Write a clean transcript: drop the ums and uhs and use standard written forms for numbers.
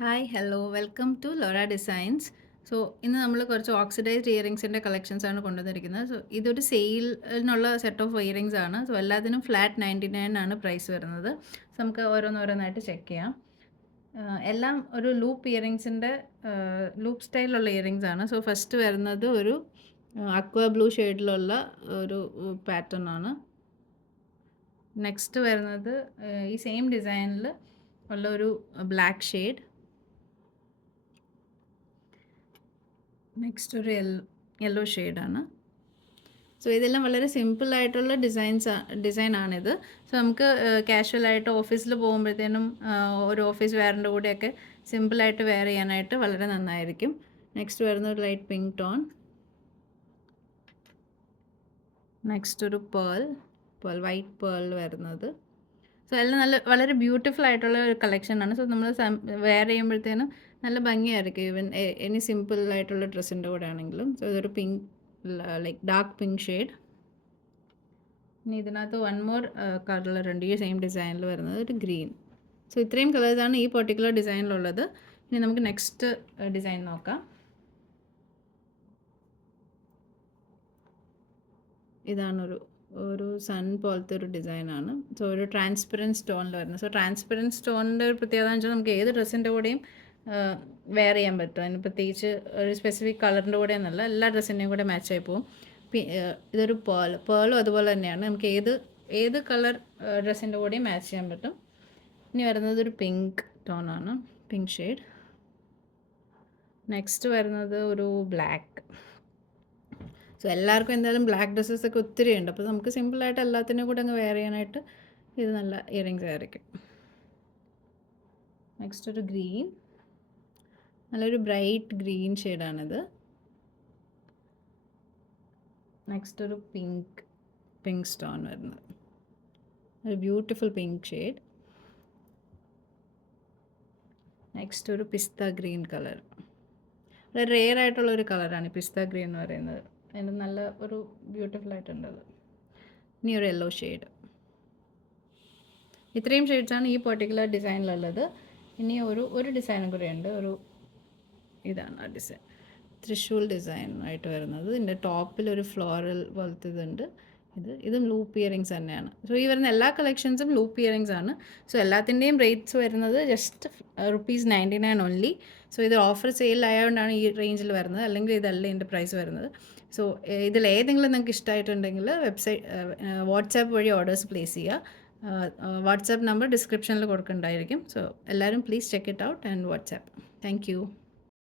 Hi hello welcome to Lora designs. So ഇന്ന് നമ്മൾ കുറച്ച് ഓക്സിഡൈസ്ഡ് ഇയറിങ്സിൻ്റെ കളക്ഷൻസ് ആണ് കൊണ്ടുവന്നിരിക്കുന്നത്. സോ ഇതൊരു സെയിലിനുള്ള സെറ്റ് ഓഫ് ഇയറിങ്സ് ആണ്. സോ എല്ലാത്തിനും ഫ്ലാറ്റ് 99 ആണ് പ്രൈസ് വരുന്നത്. സോ നമുക്ക് ഓരോന്നോരോന്നായിട്ട് ചെക്ക് ചെയ്യാം. എല്ലാം ഒരു ലൂപ്പ് ഇയറിങ്സിൻ്റെ ലൂപ്പ് സ്റ്റൈലുള്ള ഇയറിങ്സ് ആണ്. സോ ഫസ്റ്റ് വരുന്നത് ഒരു അക്വ ബ്ലൂ ഷെയ്ഡിലുള്ള ഒരു പാറ്റേൺ ആണ്. നെക്സ്റ്റ് വരുന്നത് ഈ സെയിം ഡിസൈനിൽ ഉള്ള ഒരു ബ്ലാക്ക് ഷെയ്ഡ്. നെക്സ്റ്റ് ഒരു യെല്ലോ ഷെയ്ഡാണ്. സോ ഇതെല്ലാം വളരെ സിമ്പിളായിട്ടുള്ള ഡിസൈനാണിത്. സോ നമുക്ക് കാഷ്വലായിട്ട് ഓഫീസിൽ പോകുമ്പോഴത്തേനും ഒരു ഓഫീസ് വെയറിൻ്റെ കൂടെയൊക്കെ സിമ്പിളായിട്ട് വെയർ ചെയ്യാനായിട്ട് വളരെ നന്നായിരിക്കും. നെക്സ്റ്റ് വരുന്ന ഒരു ലൈറ്റ് പിങ്ക് ടോൺ. നെക്സ്റ്റ് ഒരു പേൾ വൈറ്റ് പേൾ വരുന്നത്. സോ എല്ലാം വളരെ ബ്യൂട്ടിഫുൾ ആയിട്ടുള്ള ഒരു കളക്ഷനാണ്. സോ നമ്മൾ വെയർ ചെയ്യുമ്പോഴത്തേനും നല്ല ഭംഗിയായിരിക്കും, ഈവൻ എനി സിമ്പിൾ ആയിട്ടുള്ള ഡ്രസ്സിൻ്റെ കൂടെ ആണെങ്കിലും. സോ ഇതൊരു pink, like dark pink shade. ഇനി ഇതിനകത്ത് വൺ മോർ കളറുണ്ട് ഈ സെയിം ഡിസൈനിൽ വരുന്നത്, ഒരു ഗ്രീൻ. സോ ഇത്രയും കളേഴ്സാണ് ഈ പെർട്ടിക്കുലർ ഡിസൈനിലുള്ളത്. ഇനി നമുക്ക് നെക്സ്റ്റ് ഡിസൈൻ നോക്കാം. ഇതാണൊരു സൺ പോലത്തെ ഒരു ഡിസൈനാണ്. സോ ഒരു ട്രാൻസ്പെറൻറ്റ് സ്റ്റോണിൽ വരുന്നത്. സോ ട്രാൻസ്പെറൻറ്റ് സ്റ്റോണിൻ്റെ ഒരു പ്രത്യേകത എന്ന് വെച്ചാൽ നമുക്ക് ഏത് ഡ്രസ്സിൻ്റെ കൂടെയും വെയർ ചെയ്യാൻ പറ്റും. അതിന് പ്രത്യേകിച്ച് ഒരു സ്പെസിഫിക് കളറിൻ്റെ കൂടെ എന്നല്ല, എല്ലാ ഡ്രസ്സിൻ്റെയും കൂടെ മാച്ചായി പോകും. ഇതൊരു പേളും അതുപോലെ തന്നെയാണ്. നമുക്ക് ഏത് കളർ ഡ്രസ്സിൻ്റെ കൂടെയും മാച്ച് ചെയ്യാൻ പറ്റും. ഇനി വരുന്നത് ഒരു പിങ്ക് ടോണാണ്, പിങ്ക് ഷെയ്ഡ്. നെക്സ്റ്റ് വരുന്നത് ഒരു ബ്ലാക്ക്. സോ എല്ലാവർക്കും എന്തായാലും ബ്ലാക്ക് ഡ്രസ്സസൊക്കെ ഒത്തിരി ഉണ്ട്. അപ്പോൾ നമുക്ക് സിമ്പിളായിട്ട് എല്ലാത്തിനും കൂടെ അങ്ങ് വെയർ ചെയ്യാനായിട്ട് ഇത് നല്ല ഇയറിങ്സ് ആയിരിക്കും. നെക്സ്റ്റ് ഒരു ഗ്രീൻ, നല്ലൊരു ബ്രൈറ്റ് ഗ്രീൻ ഷെയ്ഡാണിത്. നെക്സ്റ്റ് ഒരു പിങ്ക് സ്റ്റോൺ വരുന്നത്, ഒരു ബ്യൂട്ടിഫുൾ പിങ്ക് ഷെയ്ഡ്. നെക്സ്റ്റ് ഒരു പിസ്ത ഗ്രീൻ കളർ. വളരെ റെയർ ആയിട്ടുള്ളൊരു കളറാണ് പിസ്ത ഗ്രീൻ എന്ന് പറയുന്നത്. അതിന് നല്ല ഒരു ബ്യൂട്ടിഫുൾ ആയിട്ടുണ്ടത്. ഇനി ഒരു യെല്ലോ ഷെയ്ഡ്. ഇത്രയും ഷെയ്ഡ്സാണ് ഈ പെർട്ടിക്കുലർ ഡിസൈനിലുള്ളത്. ഇനി ഒരു ഡിസൈനും കൂടെ ഉണ്ട്. ഇതാണ് ആ ഡിസൈൻ, ത്രിശൂൽ ഡിസൈൻ ആയിട്ട് വരുന്നത്. ഇതിൻ്റെ ടോപ്പിൽ ഒരു ഫ്ലോറൽ പോലത്തെ ഇതുണ്ട്. ഇതും ലൂപ്പ് ഇയറിങ്സ് തന്നെയാണ്. സോ ഈ വരുന്ന എല്ലാ കളക്ഷൻസും ലൂപ്പ് ഇയറിങ്സ് ആണ്. സോ എല്ലാത്തിൻ്റെയും റേറ്റ്സ് വരുന്നത് ജസ്റ്റ് ₹99 ഓൺലി. സോ ഇത് ഓഫർ സെയിലായതുകൊണ്ടാണ് ഈ റേഞ്ചിൽ വരുന്നത്, അല്ലെങ്കിൽ ഇതല്ല ഇതിൻ്റെ പ്രൈസ് വരുന്നത്. സോ ഇതിൽ ഏതെങ്കിലും നിങ്ങൾക്ക് ഇഷ്ടമായിട്ടുണ്ടെങ്കിൽ വാട്സാപ്പ് വഴി ഓർഡേഴ്സ് പ്ലേസ് ചെയ്യുക. വാട്സാപ്പ് നമ്പർ ഡിസ്ക്രിപ്ഷനിൽ കൊടുക്കുന്നുണ്ടായിരിക്കും. സോ എല്ലാവരും please check it out and WhatsApp. Thank you.